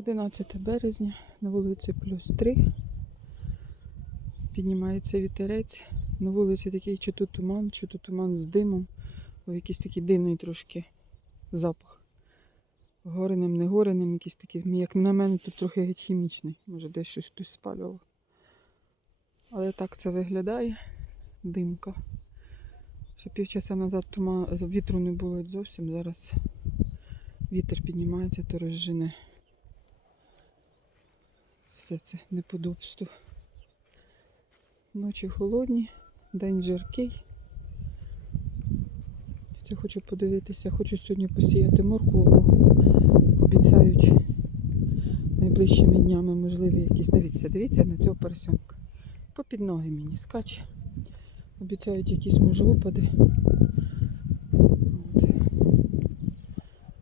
11 березня, на вулиці плюс 3. Піднімається вітерець. На вулиці такий чи то туман, чи то туман з димом. О, якийсь такий дивний трошки запах. Гореним, не гореним, якийсь такий, як на мене, тут трохи геть хімічний. Може десь щось хтось спалював. Але так це виглядає. Димка. Ще півчаса назад тума... вітру не було зовсім. Зараз вітер піднімається, то розжене все це неподобство. Ночі холодні, день жаркий. Це хочу подивитися, хочу сьогодні посіяти моркву, бо обіцяють найближчими днями можливі якісь. Дивіться, дивіться на цього поросенка. Попід ноги мені скаче. Обіцяють якісь може опади. От.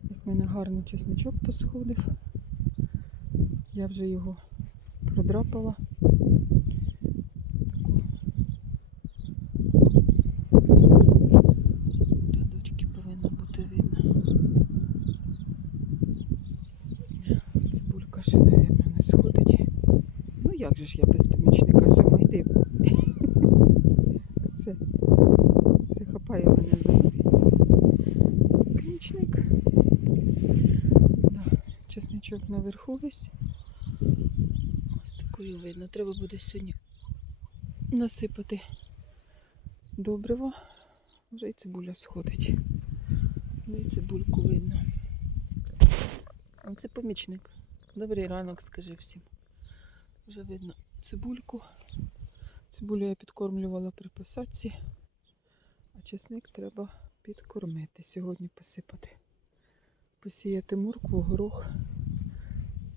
Як в мене гарний чесничок посходив. Я вже його продрапала. Рядочки повинно бути видно. Цибулька ще не мене сходить. Ну як же ж я без помічника сьома йди. Все. Все хапає мене за. Помічник. Чесничок наверху весь. Ось видно. Треба буде сьогодні насипати добриво. Вже і цибуля сходить. Ну і цибульку видно. Це помічник. Добрий ранок, скажи всім. Вже видно цибульку. Цибулю я підкормлювала при посадці, а чесник треба підкормити. Сьогодні посипати. Посіяти моркву, горох.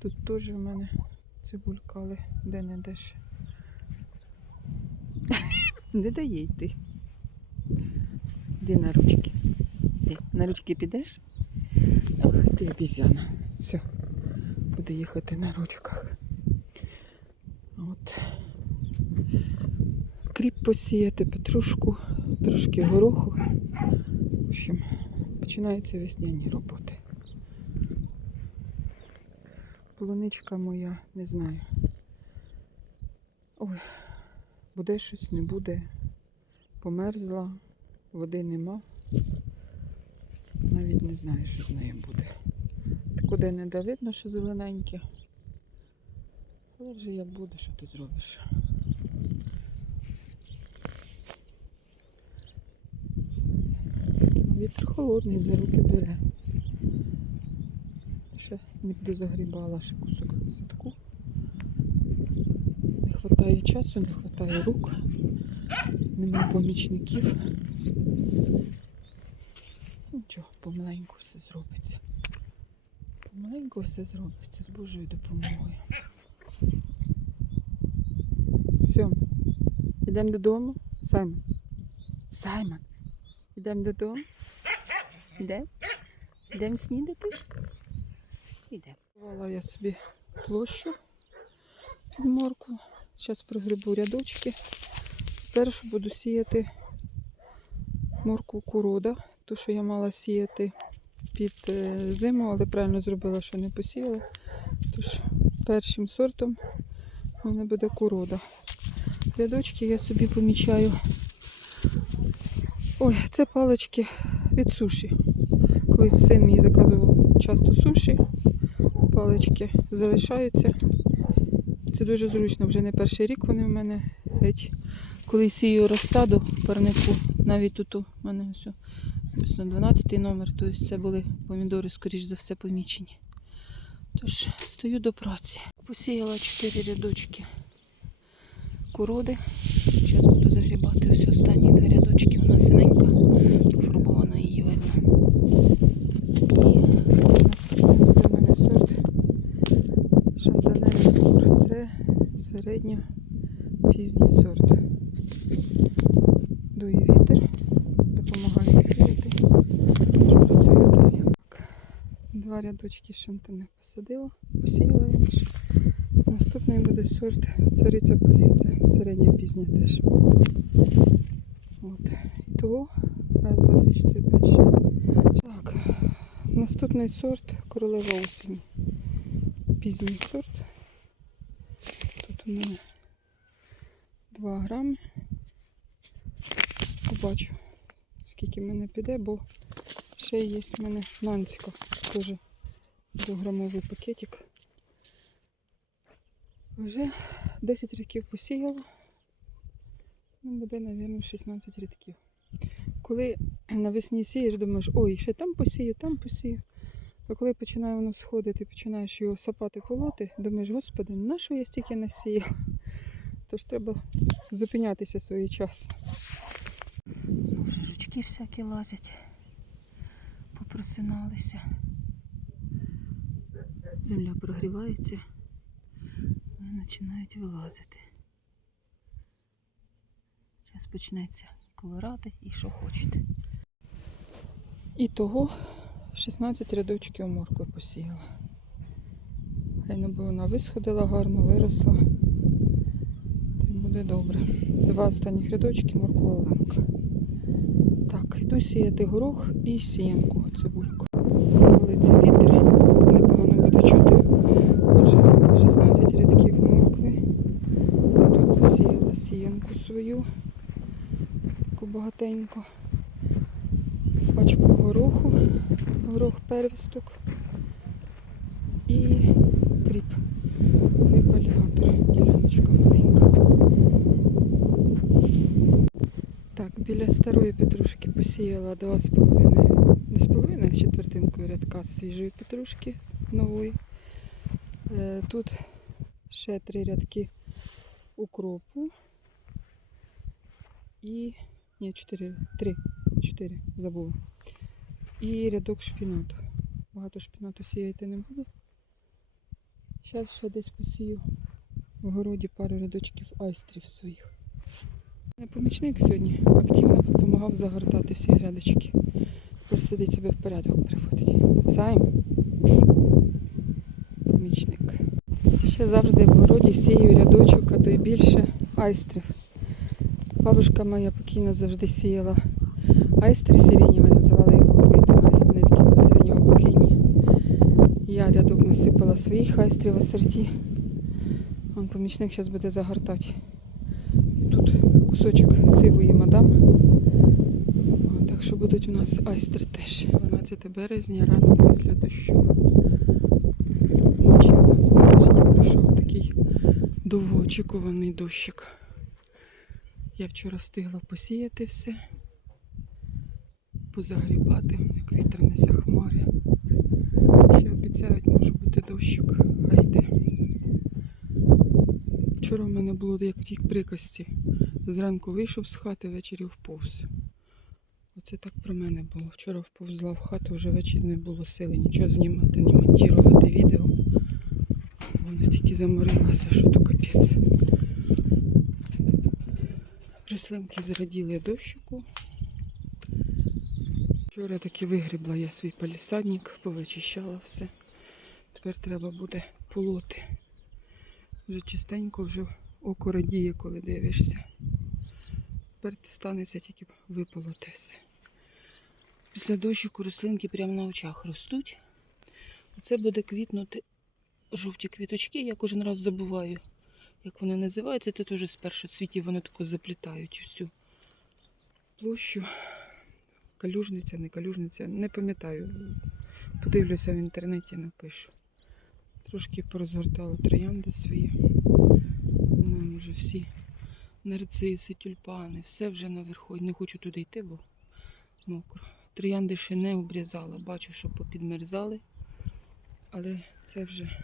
Тут теж у мене цибулька, але де не деш. Не дає йти. Де на ручки? Де? На ручки підеш? Ох, ти обізяна. Все, буду їхати на ручках. От. Кріп посіяти, петрушку, трошки гороху. В общем, починаються весняні роботи. Полуничка моя, не знаю. Ой, буде щось, не буде. Померзла, води нема. Навіть не знаю, що з нею буде. Куди не видно, що зелененьке. Але вже як буде, що ти зробиш. Вітер холодний, за руки бере. Ще не дозагрібала ще кусок садку. Не вистачає часу, не вистачає рук, нема помічників. Нічого, помаленьку все зробиться. Помаленьку все зробиться з Божою допомогою. Все, йдемо додому. Саймон. Саймон. Йдемо додому. Йдемо? Йдемо снідати? Йдемо. Купувала я собі площу під моркву. Зараз прогрибу рядочки. Першу буду сіяти моркву курода, ту, що я мала сіяти під е, зиму, але правильно зробила, що не посіяла. Тож першим сортом у мене буде курода. Рядочки я собі помічаю. Ой, це палички від суші. Колись син мені заказував часто суші. Палички залишаються. Це дуже зручно, вже не перший рік вони в мене геть. Коли сію розсаду парнику, навіть тут у мене ось написано 12 номер, тобто це були помідори, скоріш за все, помічені. Тож, стою до праці. Посіяла 4 рядочки куроди. Зараз буду загрібати ось останні два рядочки. Вона синенька, пофарбована її видно. І наступний буде в мене сорт Шантанель Тур. Це середньо пізній сорт. Дує вітер, допомагає сіяти. Тож працюю далі. Два рядочки шантане посадила, посіяла раніше. Наступний буде сорт цариця поліця, середня пізня теж. От. Того раз, два, три, чотири, п'ять, шість. Так, наступний сорт королева осені. Пізній сорт. Тут у мене 2 грами. Побачу, скільки в мене піде, бо ще є в мене нанцька. Теж 2-грамовий пакетик. Вже 10 рядків посіяла. Ну, буде, мабуть, 16 рядків. Коли навесні сієш, думаєш, ой, ще там посію, там посію. А коли починає воно сходити, починаєш його сапати полоти, думаєш, господи, на що я стільки насіяла? Тож треба зупинятися своєчасно. Ну, вже жучки всякі лазять, попросиналися. Земля прогрівається, вони починають вилазити. Зараз почнеться колоради і що хочете. І того 16 рядочків моркви посіяла. Хай не би вона висходила гарно, виросла. Та й буде добре. Два останніх рядочки морква оленка. Так, йду сіяти горох і сіянку цибульку. Вулиці вітер, непогано буде чути. Отже, 16 рядків моркви. Тут посіяла сіянку свою, таку багатеньку. Пачку гороху, горох первісток і кріп. Кріп алігатор, діляночка маленька. Так, біля старої петрушки посіяла два з половиною, не з половиною, а четвертинкою рядка свіжої петрушки нової. Е, Тут ще три рядки укропу і ні, чотири, три, чотири, забула. І рядок шпінату. Багато шпінату сіяти не буду. Зараз ще десь посію в городі пару рядочків айстрів своїх. Помічник сьогодні активно допомагав загортати всі грядочки. Тепер сидить себе в порядок приводить. Сайм. Помічник. Ще завжди в городі сію рядочок, а то й більше айстрів. Бабушка моя покійна завжди сіяла айстри сиренєві, називали їх Я рядок насипала своїх айстрів в асорті. Вон помічник зараз буде загортати. Тут кусочок сивої мадам. Так що будуть у нас айстри теж. 12 березня, ранок після дощу. Ночі у нас нарешті прийшов такий довгоочікуваний дощик. Я вчора встигла посіяти все, позагрібати, вітер несе хмари. Ще обіцяють, може бути дощик, а йде. Вчора в мене було як в тій приказці. Зранку вийшов з хати, ввечері вповз. Оце так про мене було. Вчора вповзла в хату, вже ввечері не було сили нічого знімати, ні монтувати відео. Бо настільки заморилася, що то капець. Рослинки зраділи дощику. Вчора таки вигрібла я свій палісадник, повичищала все. Тепер треба буде полоти. Вже чистенько, вже око радіє, коли дивишся. Тепер станеться тільки виполоти все. Після дощику рослинки прямо на очах ростуть. Оце буде квітнути жовті квіточки. Я кожен раз забуваю, як вони називаються. Це теж з першоцвітів вони тако заплітають всю площу. Калюжниця, не калюжниця, не пам'ятаю. Подивлюся в інтернеті, напишу. Трошки порозгортала троянди свої. Ну, вже всі нарциси, тюльпани, все вже наверху. Не хочу туди йти, бо мокро. Троянди ще не обрізала. Бачу, що попідмерзали. Але це вже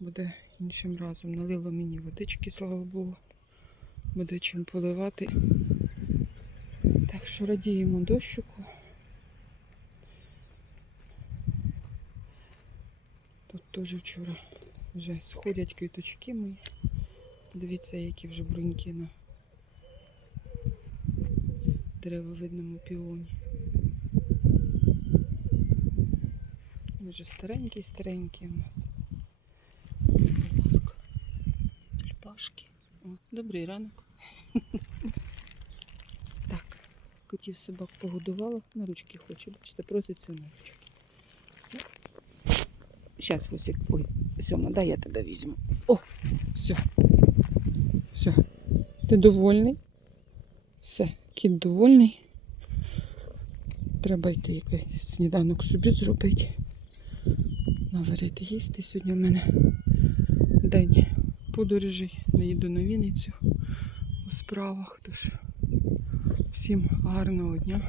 буде іншим разом. Налила мені водички, слава Богу. Буде чим поливати. Так що радіємо дощику. Тут теж вчора вже сходять квіточки мої. Дивіться, які вже бруньки на деревовидному піоні. Вже старенький, старенький у нас. Будь ласка. Тюльпашки. О, добрий ранок. Котів собак погодувала, на ручки хоче, бачите, проситься на ручки. Це. Зараз Фусик. Ой, Сьома, дай я тебе візьму. Все. Все. Ти довольний? Все, кіт довольний. Треба йти якийсь сніданок собі зробити. Наварити їсти. Сьогодні в мене день подорожей. Не їду на Вінницю у справах. Тож всім гарного дня.